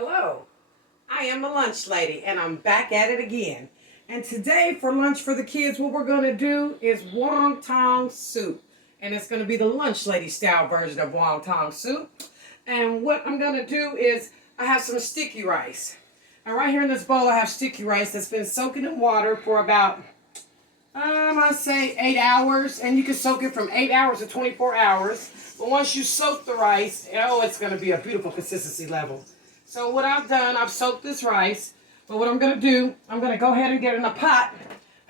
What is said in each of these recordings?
Hello, I am a lunch lady and I'm back at it again. And today for lunch for the kids, what we're going to do is wonton soup. And it's going to be the lunch lady style version of wonton soup. And what I'm going to do is I have some sticky rice. And right here in this bowl I have sticky rice that's been soaking in water for about, I'm going to say 8 hours. And you can soak it from 8 hours to 24 hours. But once you soak the rice, oh, it's going to be a beautiful consistency level. So what I've done, I've soaked this rice, but what I'm going to do, I'm going to go ahead and get in a pot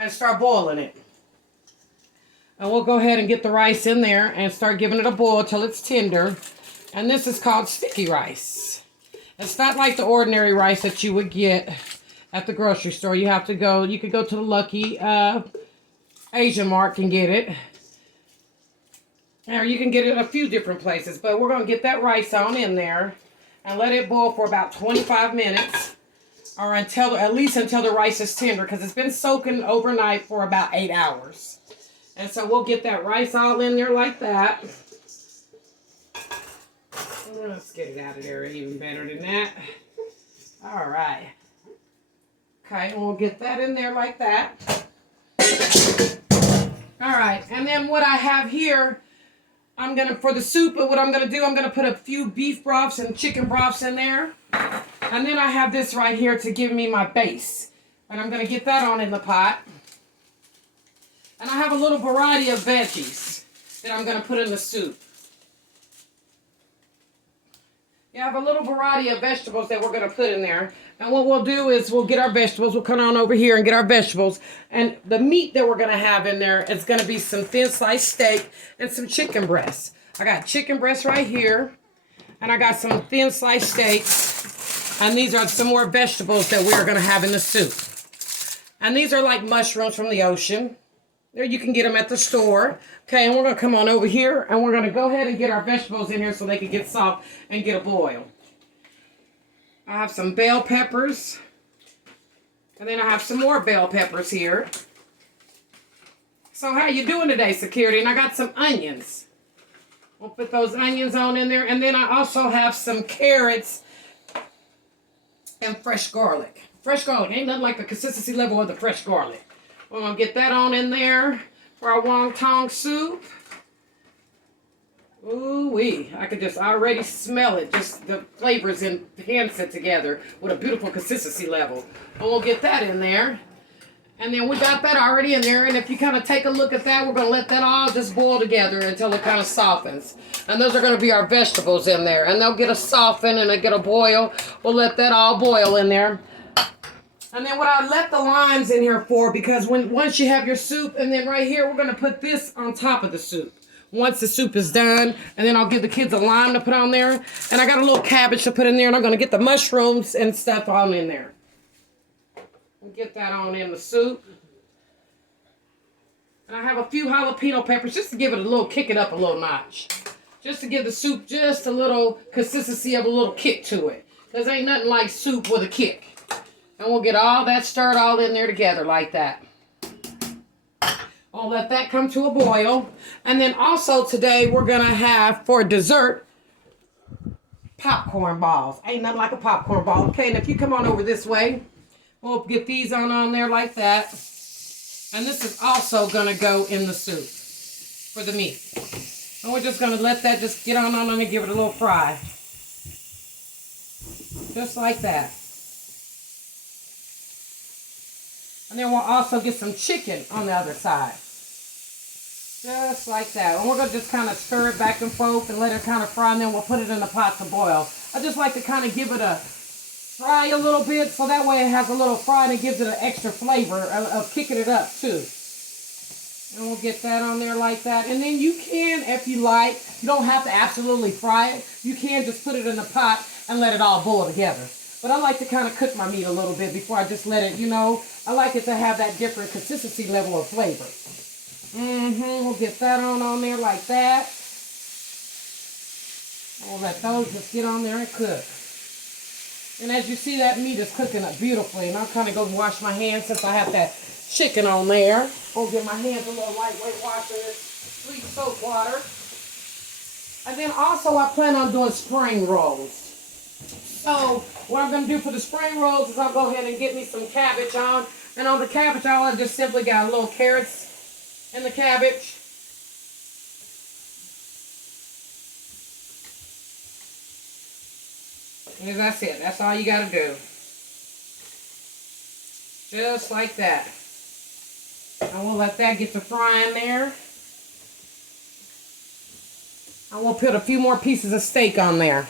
and start boiling it. And we'll go ahead and get the rice in there and start giving it a boil till it's tender. And this is called sticky rice. It's not like the ordinary rice that you would get at the grocery store. You could go to the Lucky Asian Mart and get it. Or you can get it at a few different places, but we're going to get that rice on in there. And let it boil for about 25 minutes, or at least until the rice is tender, because it's been soaking overnight for about 8 hours. And so we'll get that rice all in there like that. Let's get it out of there even better than that. All right. Okay, and we'll get that in there like that. All right, and then what I have here, for the soup, what I'm going to do, I'm going to put a few beef broths and chicken broths in there. And then I have this right here to give me my base. And I'm going to get that on in the pot. And I have a little variety of veggies that I'm going to put in the soup. Yeah, I have a little variety of vegetables that we're going to put in there. And what we'll do is we'll get our vegetables. We'll come on over here and get our vegetables. And the meat that we're going to have in there is going to be some thin sliced steak and some chicken breasts. I got chicken breasts right here. And I got some thin sliced steaks. And these are some more vegetables that we're going to have in the soup. And these are like mushrooms from the ocean. There, you can get them at the store. Okay, and we're going to come on over here. And we're going to go ahead and get our vegetables in here so they can get soft and get a boil. I have some bell peppers. And then I have some more bell peppers here. So how you doing today, security? And I got some onions. We'll put those onions on in there. And then I also have some carrots and fresh garlic. Fresh garlic. Ain't nothing like the consistency level of the fresh garlic. We're going to get that on in there for our wonton soup. Ooh-wee. I could just already smell it. Just the flavors enhance it together with a beautiful consistency level. And we'll get that in there. And then we got that already in there. And if you kind of take a look at that, we're going to let that all just boil together until it kind of softens. And those are going to be our vegetables in there. And they'll get a soften and they get a boil. We'll let that all boil in there. And then what I let the limes in here for, because once you have your soup, and then right here, we're going to put this on top of the soup. Once the soup is done, and then I'll give the kids a lime to put on there. And I got a little cabbage to put in there, and I'm going to get the mushrooms and stuff on in there. We'll get that on in the soup. And I have a few jalapeno peppers just to give it a little, kick it up a little notch. Just to give the soup just a little consistency of a little kick to it. Because ain't nothing like soup with a kick. And we'll get all that stirred all in there together like that. I'll let that come to a boil. And then also today we're going to have, for dessert, popcorn balls. Ain't nothing like a popcorn ball. Okay, and if you come on over this way, we'll get these on there like that. And this is also going to go in the soup for the meat. And we're just going to let that just get on and give it a little fry. Just like that. And then we'll also get some chicken on the other side. Just like that. And we're going to just kind of stir it back and forth and let it kind of fry, and then we'll put it in the pot to boil. I just like to kind of give it a fry a little bit, so that way it has a little fry and it gives it an extra flavor of kicking it up too. And we'll get that on there like that. And then you can, if you like, you don't have to absolutely fry it. You can just put it in the pot and let it all boil together. But I like to kind of cook my meat a little bit before I just let it, I like it to have that different consistency level of flavor. We'll get that on there like that. We'll let those just get on there and cook. And as you see, that meat is cooking up beautifully. And I'll kind of go wash my hands since I have that chicken on there. I'll get my hands a little lightweight washing this sweet soap water. And then also I plan on doing spring rolls. So what I'm going to do for the spring rolls is I'll go ahead and get me some cabbage on. And on the cabbage, I just simply got little carrots in the cabbage. And that's it. That's all you got to do. Just like that. And we'll let that get to frying there. And we'll put a few more pieces of steak on there.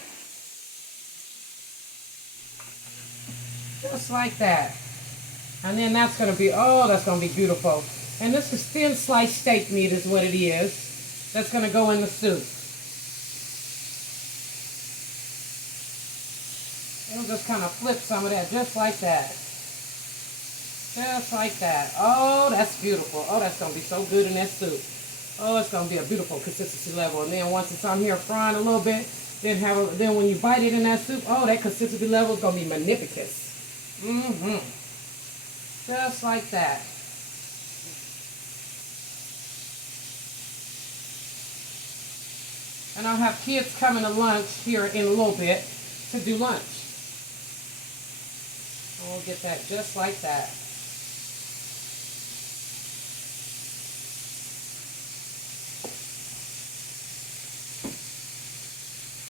Just like that. And then that's going to be, oh, that's going to be beautiful. And this is thin sliced steak meat is what it is. That's going to go in the soup. We'll just kind of flip some of that just like that. Just like that. Oh, that's beautiful. Oh, that's going to be so good in that soup. Oh, it's going to be a beautiful consistency level. And then once it's on here frying a little bit, then when you bite it in that soup, oh, that consistency level is going to be magnificent. Just like that. And I'll have kids coming to lunch here in a little bit to do lunch. And we'll get that just like that.